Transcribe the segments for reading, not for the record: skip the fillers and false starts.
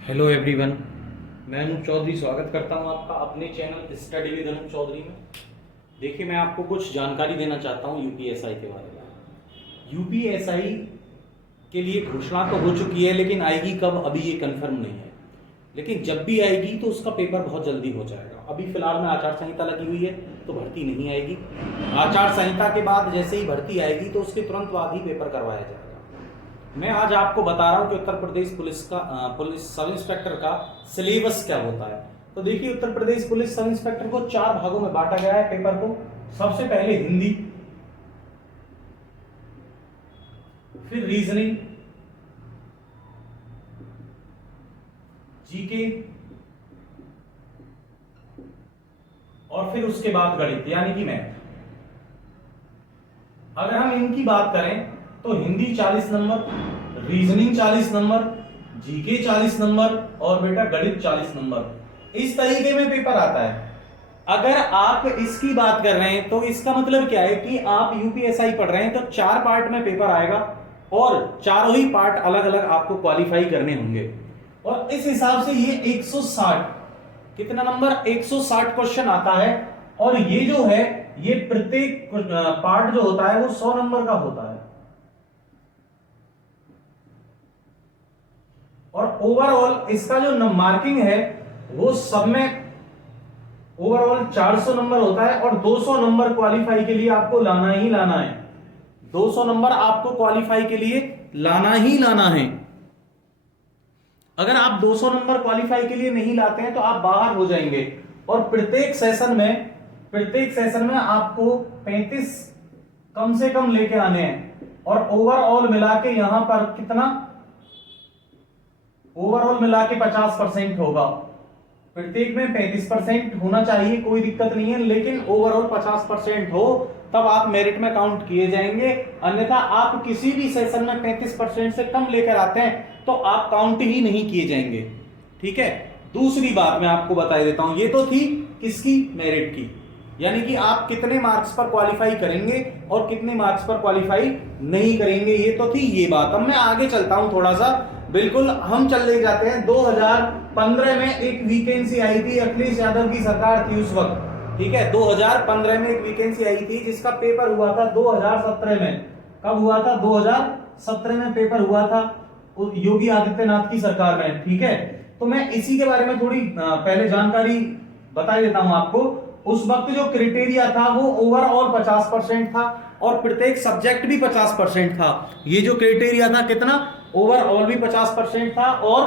Hello everyone, मैं अनूप चौधरी स्वागत करता हूं आपका अपने channel study with Anoop Chaudhary में। देखिए, मैं आपको कुछ जानकारी देना चाहता हूं यूपीएसआई के बारे में। यूपीएसआई के लिए घोषणा तो हो चुकी है, लेकिन आएगी कब अभी ये कंफर्म नहीं है। लेकिन जब भी आएगी तो उसका पेपर बहुत जल्दी हो जाएगा। अभी फिलहाल में आचार संहिता लगी हुई है तो भर्ती नहीं आएगी। आचार संहिता के बाद जैसे ही भर्ती आएगी तो उसके तुरंत बाद ही पेपर करवाया जाएगा। मैं आज आपको बता रहा हूं कि Uttar Pradesh police sub inspector का सिलेबस क्या होता है। तो देखिए, Uttar Pradesh police sub inspector को 4 भागों में बांटा गया है पेपर को। सबसे पहले हिंदी, फिर रीजनिंग, जीके और फिर उसके बाद गणित यानी कि मैथ। अगर हम इनकी बात करें तो Hindi 40 number, reasoning 40 number, GK 40 number और बेटा गणित 40 नंबर। इस तरीके में पेपर आता है। अगर आप इसकी बात कर रहे हैं तो इसका मतलब क्या है कि आप यूपीएसआई पढ़ रहे हैं तो 4 पार्ट में पेपर आएगा और चारों ही पार्ट अलग अलग आपको क्वालिफाई करने होंगे। और इस हिसाब से ये 160 कितना नंबर 160 क्वेश्चन आता है। और ये जो है ये प्रत्येक पार्ट जो होता है वो 100 नंबर का होता है। और ओवरऑल इसका जो मार्किंग है वो सब में ओवरऑल 400 नंबर होता है और 200 नंबर क्वालिफाई के लिए आपको लाना ही लाना है। 200 नंबर आपको क्वालिफाई के लिए लाना ही लाना है। अगर आप 200 नंबर क्वालिफाई के लिए नहीं लाते हैं तो आप बाहर हो जाएंगे। और प्रत्येक सेशन में आपको 35 कम से कम लेके आने हैं। और ओवरऑल मिला के यहां पर कितना, ओवरऑल मिला के 50% होगा। प्रत्येक में 35% होना चाहिए, कोई दिक्कत नहीं है, लेकिन ओवरऑल 50% हो तब आप मेरिट में काउंट किए जाएंगे। अन्यथा आप किसी भी सेशन में 35% से कम लेकर आते हैं तो आप काउंट ही नहीं किए जाएंगे। ठीक है। दूसरी बात मैं आपको बता देता हूं, ये तो थी किसकी, मेरिट की, यानी कि आप कितने मार्क्स पर क्वालिफाई करेंगे और कितने मार्क्स पर क्वालिफाई नहीं करेंगे, ये तो थी ये बात। अब मैं आगे चलता हूं थोड़ा सा, बिल्कुल हम चले जाते हैं 2015 में एक वैकेंसी आई थी, अखिलेश यादव की सरकार थी उस वक्त। ठीक है, 2015 में एक वैकेंसी आई थी जिसका पेपर हुआ था 2017 में। कब हुआ था, 2017 में पेपर हुआ था योगी आदित्यनाथ की सरकार में। ठीक है, तो मैं इसी के बारे में थोड़ी पहले जानकारी बता देता हूं आपको। उस वक्त जो क्राइटेरिया था वो ओवरऑल 50% था और प्रत्येक सब्जेक्ट भी 50% था। ये जो क्राइटेरिया था कितना, ओवरऑल भी 50% था और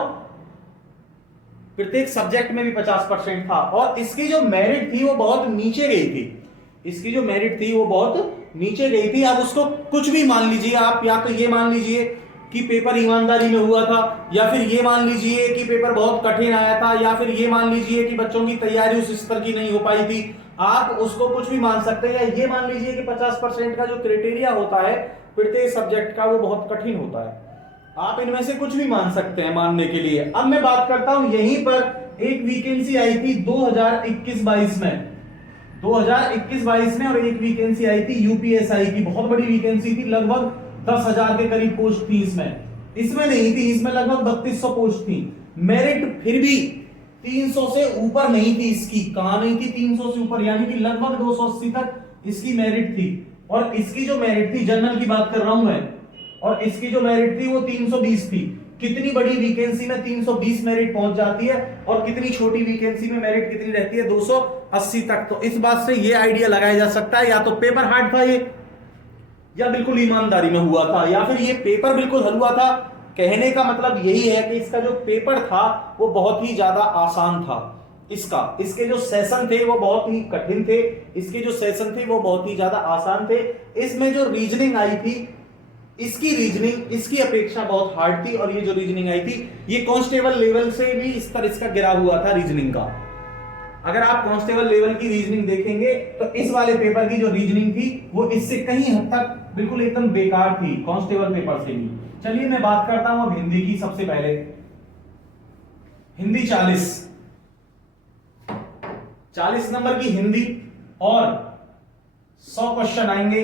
प्रत्येक सब्जेक्ट में भी 50% था। और इसकी जो मेरिट थी वो बहुत नीचे गई थी। इसकी जो मेरिट थी वो बहुत नीचे गई थी। अब उसको कुछ भी मान लीजिए आप, या तो ये मान लीजिए कि पेपर ईमानदारी में हुआ था, या फिर ये मान लीजिए कि पेपर बहुत कठिन आया था, या फिर ये मान लीजिए कि बच्चों की तैयारी उस स्तर की नहीं हो पाई थी। आप उसको कुछ भी मान सकते हैं, या ये मान लीजिए कि 50% का जो क्राइटेरिया होता है प्रत्येक सब्जेक्ट का वो बहुत कठिन होता है। आप इनमें से कुछ भी मान सकते हैं मानने के लिए। अब मैं बात करता हूं, यहीं पर एक वैकेंसी आई थी 2021-22 में, 2021-22 में, और एक वैकेंसी आई थी यूपीएसआई की, बहुत बड़ी वैकेंसी थी, लगभग 10,000 के करीब पोस्ट थी। इसमें नहीं थी, इसमें लगभग 3200 पोस्ट थी। मेरिट फिर भी 300 से ऊपर नहीं थी इसकी, कहां नहीं थी, 300 से ऊपर, यानी कि लगभग 280 तक इसकी मेरिट थी। और इसकी जो मेरिट थी, जनरल की बात कर रहा हूं मैं, और इसकी जो मेरिट थी वो 320 थी। कितनी बड़ी वैकेंसी में 320 मेरिट पहुंच जाती है और कितनी छोटी वैकेंसी में मेरिट कितनी रहती है, 280 तक। तो इस बात से ये आइडिया लगाया जा सकता है या तो पेपर हार्ड था ये, या बिल्कुल ईमानदारी में हुआ था, या फिर ये पेपर बिल्कुल हलवा था। कहने का मतलब यही है कि इसका जो पेपर था वो बहुत ही ज्यादा आसान था। इसके जो सेशन थे वो बहुत ही कठिन थे, इसके जो सेशन थे वो बहुत ही ज्यादा आसान थे। इसमें जो रीजनिंग आई थी, इसकी रीजनिंग इसकी अपेक्षा बहुत हार्ड थी। और ये जो रीजनिंग आई थी ये कांस्टेबल लेवल से भी स्तर इसका गिरा हुआ था रीजनिंग का। अगर आप कांस्टेबल लेवल की रीजनिंग देखेंगे तो इस वाले पेपर की जो रीजनिंग थी वो इससे कहीं हद तक बिल्कुल एकदम बेकार थी, कांस्टेबल पेपर से भी। चलिए मैं बात करता हूं अब हिंदी की। सबसे पहले हिंदी 40 नंबर की हिंदी और 100 क्वेश्चन आएंगे,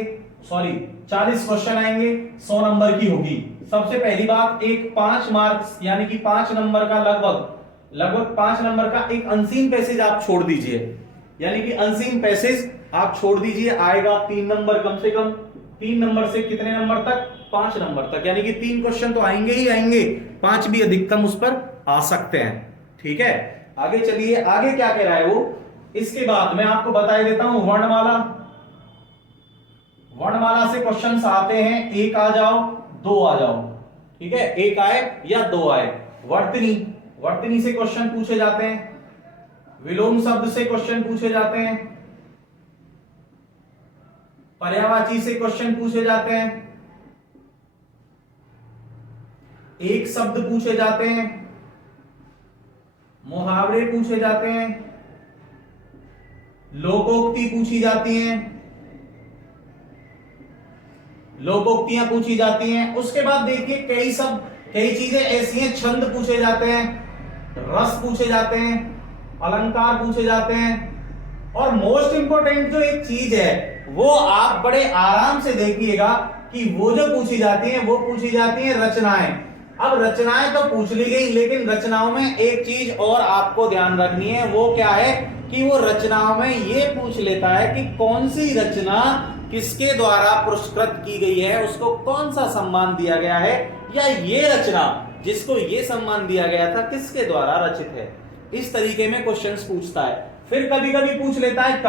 सॉरी 40 क्वेश्चन आएंगे, 100 नंबर की होगी। सबसे पहली बात, एक 5 मार्क्स यानी कि 5 नंबर का लगभग 5 नंबर का एक अनसीन पैसेज आप छोड़ दीजिए, यानी कि अनसीन पैसेज आप छोड़ दीजिए, आएगा 3 नंबर कम से कम। 3 नंबर से कितने नंबर तक? 5 नंबर तक, यानी कि 3 क्वेश्चन तो आएंगे ही आएंगे, 5 भी अधिकतम उस पर आ सकते हैं। ठीक है, आगे चलिए, आगे क्या कह रहा है वो। इसके बाद मैं आपको बता देता हूं, वर्णमाला से क्वेश्चंस आते हैं, एक आ जाओ, दो आ जाओ। ठीक है, एक आए या दो आए। वर्तनी से क्वेश्चन पूछे जाते हैं, विलोम शब्द से क्वेश्चन पूछे जाते हैं, पर्यायवाची से क्वेश्चन पूछे जाते हैं, एक शब्द पूछे जाते हैं, मुहावरे पूछे जाते हैं, लोकोक्ति पूछी जाती हैं, लोकोक्तियां पूछी जाती हैं। उसके बाद देखिए कई चीजें ऐसी हैं, छंद पूछे जाते हैं, रस पूछे जाते हैं, अलंकार पूछे जाते हैं, और मोस्ट इंपोर्टेंट जो एक चीज है वो आप बड़े आराम से देखिएगा कि वो जो पूछी जाती है वो पूछी जाती है रचनाएं। अब रचनाएं तो पूछ ली गई, लेकिन रचनाओं में एक चीज और आपको ध्यान रखनी है, वो क्या है कि वो रचनाओं में ये पूछ लेता है कि कौन सी रचना किसके द्वारा पुरस्कृत की गई है, उसको कौन सा सम्मान दिया गया है, या ये रचना जिसको ये सम्मान दिया गया था किसके द्वारा रचित है। इस तरीके में क्वेश्चंस पूछता है। फिर कभी कभी पूछ लेता है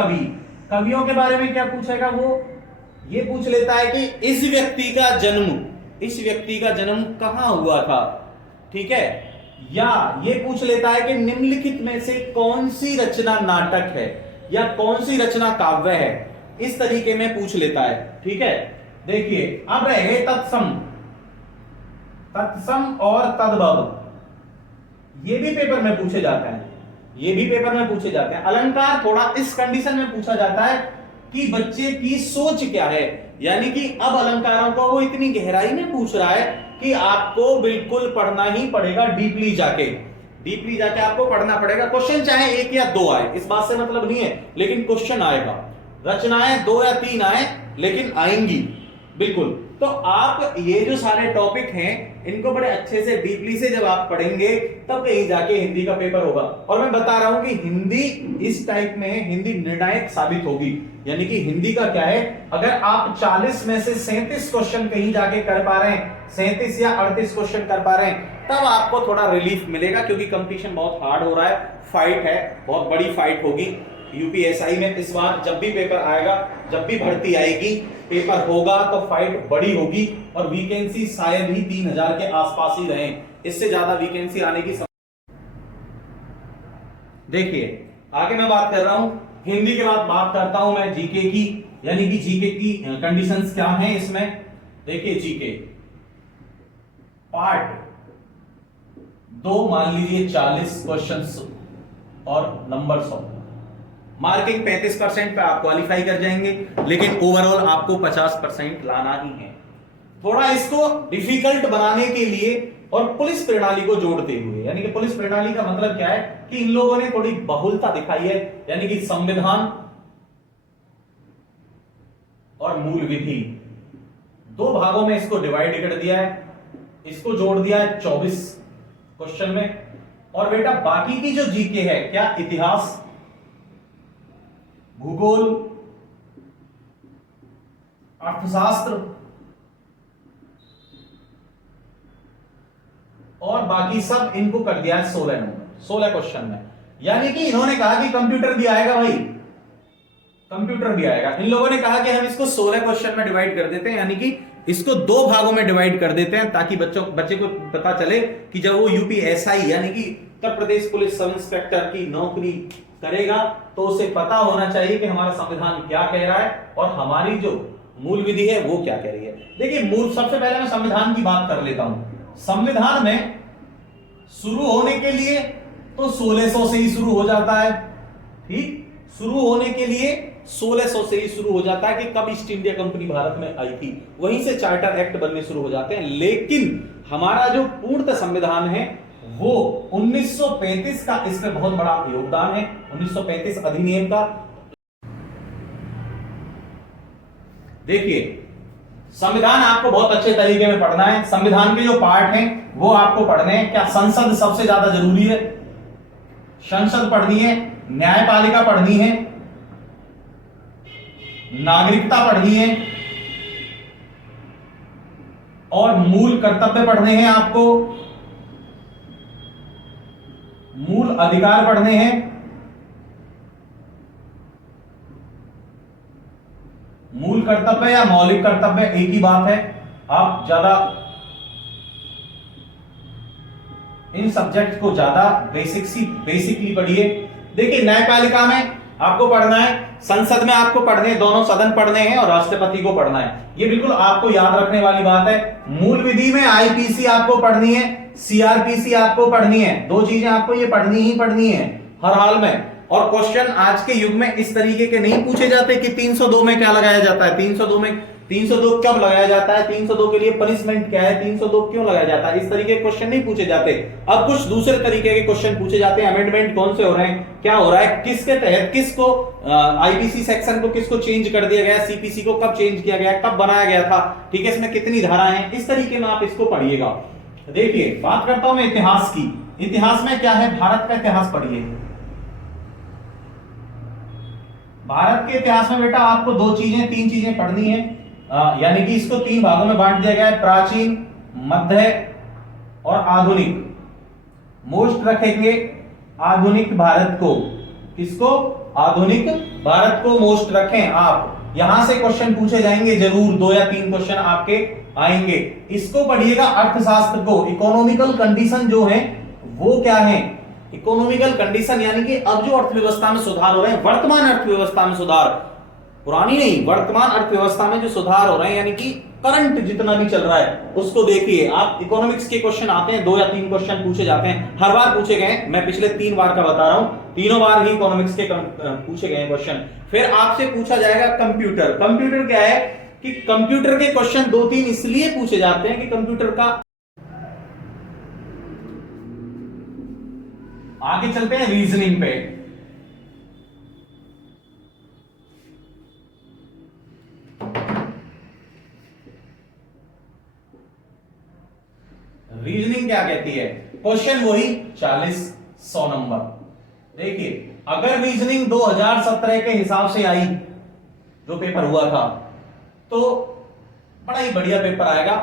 कवियों के बारे में क्या पूछेगा वो, ये पूछ लेता है कि इस व्यक्ति का जन्म कहां हुआ था। ठीक है, या ये पूछ लेता है कि निम्नलिखित में से कौन सी रचना नाटक है या कौन सी रचना काव्य है, इस तरीके में पूछ लेता है। ठीक है, देखिए अब रहे तत्सम और तद्भव, ये भी पेपर में पूछे जाते हैं। अलंकार थोड़ा इस कंडीशन में पूछा जाता है कि बच्चे की सोच क्या है, यानी कि अब अलंकारों को वो इतनी गहराई में पूछ रहा है कि आपको बिल्कुल पढ़ना ही पड़ेगा, डीपली जाके आपको पढ़ना पड़ेगा। क्वेश्चन चाहे एक या दो आए, इस बात से मतलब नहीं है, लेकिन क्वेश्चन आएगा। रचनाएं 2 या 3 आए, लेकिन आएंगी बिल्कुल। तो आप ये जो सारे टॉपिक हैं इनको बड़े अच्छे से डीपली से जब आप पढ़ेंगे तब कहीं जाके हिंदी का पेपर होगा। और मैं बता रहा हूं कि हिंदी इस टाइप में हिंदी निर्णायक साबित होगी, यानी कि हिंदी का क्या है, अगर आप 40 में से 37 क्वेश्चन कहीं जाके कर पा रहे हैं, 37 या 38 क्वेश्चन कर पा रहे हैं, तब आपको थोड़ा रिलीफ मिलेगा, क्योंकि कंपटीशन बहुत हार्ड हो रहा है, फाइट है, बहुत बड़ी फाइट होगी यूपीएसआई में। इस बार जब भी पेपर आएगा, जब भी भर्ती आएगी, पेपर होगा तो फाइट बड़ी होगी, और वैकेंसी शायद ही 3000 के आसपास ही रहे, इससे ज्यादा वैकेंसी आने की। देखिए आगे मैं बात कर रहा हूं हिंदी के बाद बात करता हूं मैं जीके की, यानी कि जीके की कंडीशंस क्या हैं इसमें। देखिए जीके पार्ट 2 मान लीजिए 40 क्वेश्चंस और नंबर 100, मार्किंग 35% पे आप क्वालिफाई कर जाएंगे, लेकिन ओवरऑल आपको 50% लाना ही है। थोड़ा इसको डिफिकल्ट बनाने के लिए और पुलिस प्रणाली को जोड़ते हुए, यानी कि पुलिस प्रणाली का मतलब क्या है कि इन लोगों ने थोड़ी बहुलता दिखाई है, यानी कि संविधान और मूल विधि 2 भागों में इसको डिवाइड कर दिया है, इसको जोड़ दिया है 24 क्वेश्चन में। और बेटा बाकी की जो जीके है, क्या इतिहास, भूगोल, अर्थशास्त्र और बाकी सब इनको कर दिया है 16 क्वेश्चन में। यानी कि इन्होंने कहा कि कंप्यूटर भी आएगा भाई, कंप्यूटर भी आएगा। इन लोगों ने कहा कि हम इसको 16 क्वेश्चन में डिवाइड कर देते हैं, यानी कि इसको 2 भागों में डिवाइड कर देते हैं, ताकि बच्चे को पता चले कि जब वो यूपीएसआई यानी कि Uttar Pradesh police sub inspector की नौकरी करेगा तो उसे पता होना चाहिए कि हमारा संविधान क्या कह रहा है और हमारी जो मूल विधि है वो क्या कह रही है। देखिए सबसे पहले मैं संविधान की बात कर लेता हूं। संविधान में शुरू होने के लिए तो 1600 से ही शुरू हो जाता है। ठीक, शुरू होने के लिए 1600 से ही शुरू हो जाता है कि कब ईस्ट इंडिया कंपनी भारत में आई थी, वहीं से चार्टर एक्ट बनने शुरू हो जाते हैं। लेकिन हमारा जो पूर्णतः संविधान है वो 1935 का, इसमें बहुत बड़ा योगदान है 1935 अधिनियम का। देखिए संविधान आपको बहुत अच्छे तरीके में पढ़ना है। संविधान के जो पार्ट हैं वो आपको पढ़ने हैं। क्या संसद सबसे ज्यादा जरूरी है? संसद पढ़नी है, न्यायपालिका पढ़नी है, नागरिकता पढ़नी है और मूल कर्तव्य पढ़ने हैं आपको, मूल अधिकार पढ़ने हैं, मूल कर्तव्य या मौलिक कर्तव्य एक ही बात है। आप ज्यादा इन सब्जेक्ट को ज्यादा बेसिकली पढ़िए। देखिए न्यायपालिका में आपको पढ़ना है, संसद में आपको पढ़ने हैं, दोनों सदन पढ़ने हैं और राष्ट्रपति को पढ़ना है। ये बिल्कुल आपको याद रखने वाली बात है। मूल विधि में आईपीसी आपको पढ़नी है, सीआरपीसी आपको पढ़नी है। दो चीजें आपको ये पढ़नी ही पढ़नी है हर हाल में। और क्वेश्चन आज के युग में इस तरीके के नहीं पूछे जाते कि 302 में क्या लगाया जाता है, 302 कब लगाया जाता है, 302 के लिए पनिशमेंट क्या है, 302 क्यों लगाया जाता है, इस तरीके के क्वेश्चन नहीं पूछे जाते। अब कुछ दूसरे तरीके के क्वेश्चन पूछे जाते हैं। अमेंडमेंट कौन से हो रहे हैं, क्या हो रहा है, किसके तहत किसको आईपीसी सेक्शन को किसको चेंज कर दिया गया, सीपीसी को कब चेंज किया गया, कब बनाया गया था, ठीक है, इसमें कितनी धाराएं हैं, इस तरीके में आप इसको पढ़िएगा। देखिए बात करता हूं मैं इतिहास की। इतिहास में क्या है, भारत का इतिहास पढ़िए। भारत के इतिहास में बेटा आपको तीन चीजें पढ़नी है, यानी कि इसको 3 भागों में बांट दिया गया है, प्राचीन, मध्य और आधुनिक। मोस्ट रखेंगे आधुनिक भारत को, किसको, आधुनिक भारत को मोस्ट रखें आप। यहां से क्वेश्चन पूछे जाएंगे जरूर, 2 या 3 क्वेश्चन आपके आएंगे। इसको पढ़िएगा अर्थशास्त्र को। इकोनॉमिकल कंडीशन जो है वो क्या है, इकोनॉमिकल कंडीशन यानी कि अब जो अर्थव्यवस्था में सुधार हो रहे हैं, वर्तमान अर्थव्यवस्था में सुधार, पुरानी नहीं, वर्तमान अर्थव्यवस्था में जो सुधार हो रहे हैं, यानी कि करंट जितना भी चल रहा है उसको देखिए आप। इकोनॉमिक्स के क्वेश्चन आते हैं, 2 या 3 क्वेश्चन पूछे जाते हैं, हर बार पूछे गए। मैं पिछले 3 बार का बता रहा हूं, तीनों बार ही इकोनॉमिक्स के पूछे गए क्वेश्चन। फिर आपसे पूछा जाएगा कंप्यूटर। कंप्यूटर क्या है कि कंप्यूटर के क्वेश्चन 2-3 इसलिए पूछे जाते हैं कि कंप्यूटर का, आगे चलते हैं रीजनिंग पे। रीजनिंग क्या कहती है, क्वेश्चन वही 40-100 नंबर। देखिए अगर रीजनिंग 2017 के हिसाब से आई, जो पेपर हुआ था, तो बड़ा ही बढ़िया पेपर आएगा,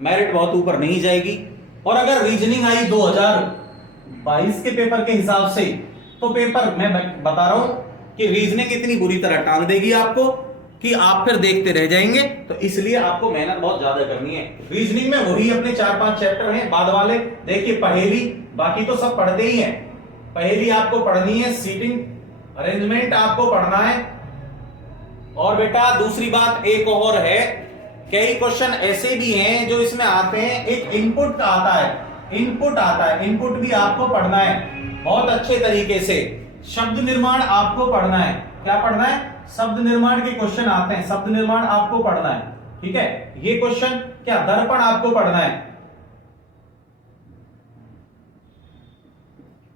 मेरिट बहुत ऊपर नहीं जाएगी। और अगर रीजनिंग आई 2022 के पेपर के हिसाब से, तो पेपर मैं बता रहा हूं कि रीजनिंग इतनी बुरी तरह टांग देगी आपको कि आप फिर देखते रह जाएंगे। तो इसलिए आपको मेहनत बहुत ज्यादा करनी है। रीजनिंग में वही अपने 4-5 चैप्टर हैं बाद वाले। देखिए पहेली, बाकी तो सब पढ़ते ही हैं, पहेली आपको पढ़नी है, सीटिंग अरेंजमेंट आपको पढ़ना है। और बेटा दूसरी बात एक और है, कई क्वेश्चन ऐसे भी हैं जो इसमें आते हैं, एक इनपुट आता है, इनपुट भी आपको पढ़ना है बहुत अच्छे तरीके से। शब्द निर्माण आपको पढ़ना है, क्या पढ़ना है, शब्द निर्माण के क्वेश्चन आते हैं, शब्द निर्माण आपको पढ़ना है, ठीक है। ये क्वेश्चन क्या, दर्पण आपको पढ़ना है,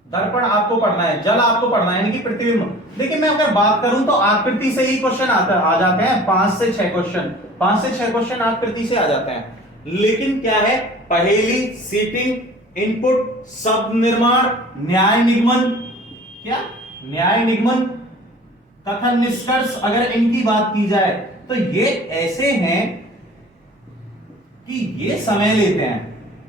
दर्पण आपको पढ़ना है, जल आपको पढ़ना है, यानी कि प्रतिबिंब। देखिए मैं अगर बात करूं तो आकृति से ही क्वेश्चन आ जाते हैं, 5 से 6 क्वेश्चन आकृति से आ जाते हैं। लेकिन क्या है, पहेली, सीटिंग, इनपुट, शब्द निर्माण, न्याय निगमन, क्या न्याय निगमन, कथन निष्कर्ष, अगर इनकी बात की जाए तो ये ऐसे हैं कि ये समय लेते हैं,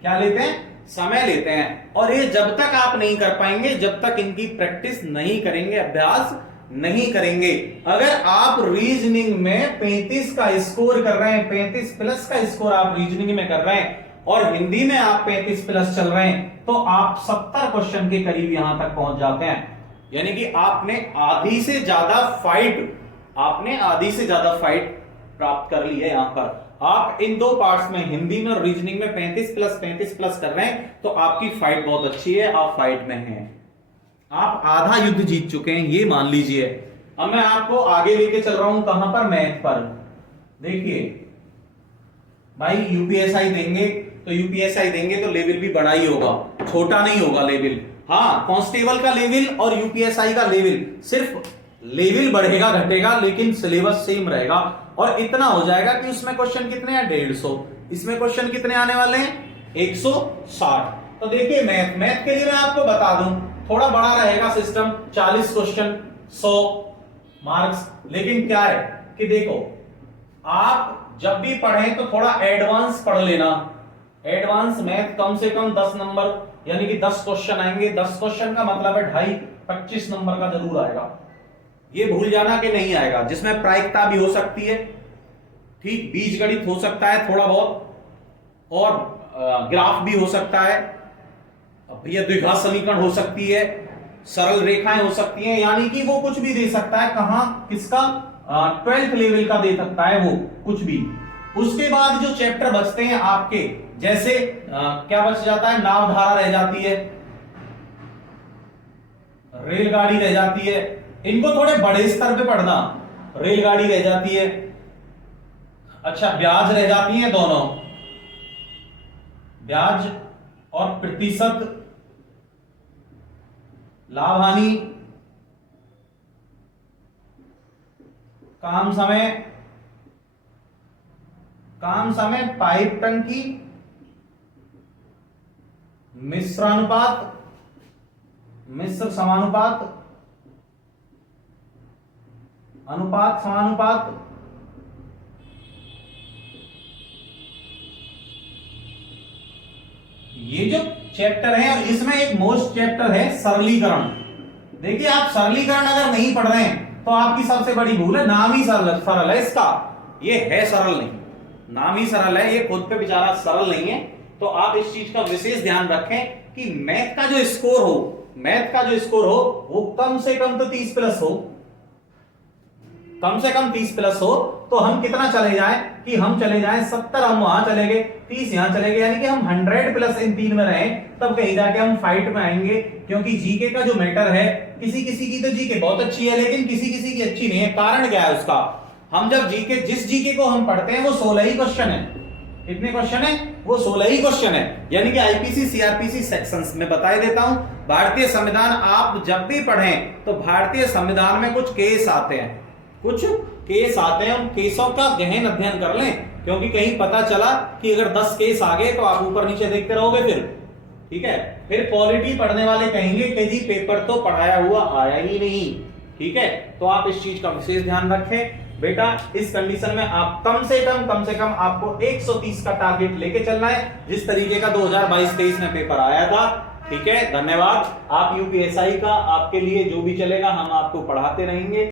क्या लेते हैं, समय लेते हैं। और ये जब तक आप नहीं कर पाएंगे, जब तक इनकी प्रैक्टिस नहीं करेंगे, अभ्यास नहीं करेंगे। अगर आप रीजनिंग में 35 का स्कोर कर रहे हैं, 35 प्लस का स्कोर आप रीजनिंग में कर रहे हैं और हिंदी में आप 35 प्लस चल रहे हैं, तो आप 70 क्वेश्चन के करीब यहां तक पहुंच जाते हैं। यानी कि आपने आधी से ज्यादा फाइट प्राप्त कर ली है। यहां पर आप इन 2 पार्ट्स में, हिंदी में और रीजनिंग में 35 प्लस कर रहे हैं, तो आपकी फाइट बहुत अच्छी है, आप फाइट में हैं, आप आधा युद्ध जीत चुके हैं, ये मान लीजिए। अब मैं आपको आगे लेके चल रहा हूं, कहां पर, मैथ पर। देखिए भाई यूपीएसआई देंगे तो लेवल भी बड़ा ही होगा, छोटा नहीं होगा लेवल। हाँ, कांस्टेबल का लेवल और यूपीएसआई का लेवल, सिर्फ लेवल बढ़ेगा घटेगा, लेकिन सिलेबस सेम रहेगा। और इतना हो जाएगा कि उसमें क्वेश्चन कितने हैं 150, इसमें क्वेश्चन कितने आने वाले हैं 160। तो देखिए मैथ के लिए मैं आपको बता दूं थोड़ा बड़ा रहेगा सिस्टम, 40 क्वेश्चन 100 मार्क्स। लेकिन क्या है कि देखो आप जब भी पढ़ें तो थोड़ा एडवांस पढ़ लेना। एडवांस मैथ कम से कम 10 नंबर यानी कि 10 क्वेश्चन आएंगे। 10 क्वेश्चन का मतलब है 25 नंबर का जरूर आएगा। ये भूल जाना कि नहीं आएगा, जिसमें प्रायिकता भी हो सकती है, ठीक, बीजगणित हो सकता है थोड़ा बहुत, और ग्राफ भी हो सकता है, भैया द्विघात समीकरण हो सकती है, सरल रेखाएं हो सकती हैं, यानी कि वो कुछ भी दे सकता है। कहां किसका 12th लेवल का दे सकता है वो कुछ भी। उसके बाद जो चैप्टर बचते हैं आपके, जैसे क्या बच जाता है, नावधारा रह जाती है, रेलगाड़ी रह जाती है, इनको थोड़े बड़े स्तर पे पढ़ना। रेलगाड़ी रह जाती है, अच्छा ब्याज रह जाती है, दोनों ब्याज और प्रतिशत, लाभ हानि, काम समय, पाइप टंकी, मिश्रानुपात, मिश्र समानुपात, अनुपात समानुपात, ये जो चैप्टर है, और इसमें एक मोस्ट चैप्टर है सरलीकरण। देखिए आप सरलीकरण अगर नहीं पढ़ रहे हैं तो आपकी सबसे बड़ी भूल है, नाम ही सरल है इसका, ये है सरल नहीं, नाम ही सरल है, ये खुद पे बेचारा सरल नहीं है। तो आप इस चीज का विशेष ध्यान रखें कि मैथ का जो स्कोर हो वो कम से कम तो 30 प्लस हो, कम से कम 30 प्लस हो। तो हम कितना चले जाएं कि हम चले जाएं 70, हम वहां चले गए 30 यहां चले गए, यानी कि हम 100 प्लस इन 3 में रहें, तब कहीं जाके हम फाइट में आएंगे। क्योंकि जीके का जो मैटर है, किसी किसी की तो जीके बहुत अच्छी है लेकिन किसी किसी की अच्छी नहीं है। कारण क्या है उसका, हम जब जिस जीके को हम पढ़ते हैं वो 16 ही क्वेश्चन है। कितने क्वेश्चन है, वो 16 ही क्वेश्चन है। यानी कि आईपीसी सीआरपीसी सेक्शंस में बता देता हूं, भारतीय संविधान आप जब भी पढ़ें तो भारतीय संविधान में कुछ केस आते हैं, उन केसों का गहन अध्ययन कर लें, क्योंकि कहीं पता चला कि अगर 10 केस आ गए तो आप ऊपर नीचे देखते रहोगे फिर, ठीक है। फिर पॉलिटी पढ़ने वाले कहेंगे कि जी पेपर तो पढ़ाया हुआ आया ही नहीं, ठीक है। तो आप इस चीज का विशेष ध्यान रखें बेटा। इस कंडीशन में आप कम से कम आपको 130 का टारगेट लेके चलना है, जिस तरीके का 2022-23 में पेपर आया था, ठीक है। धन्यवाद। आप यूपीएसआई का आपके लिए जो भी चलेगा हम आपको पढ़ाते रहेंगे।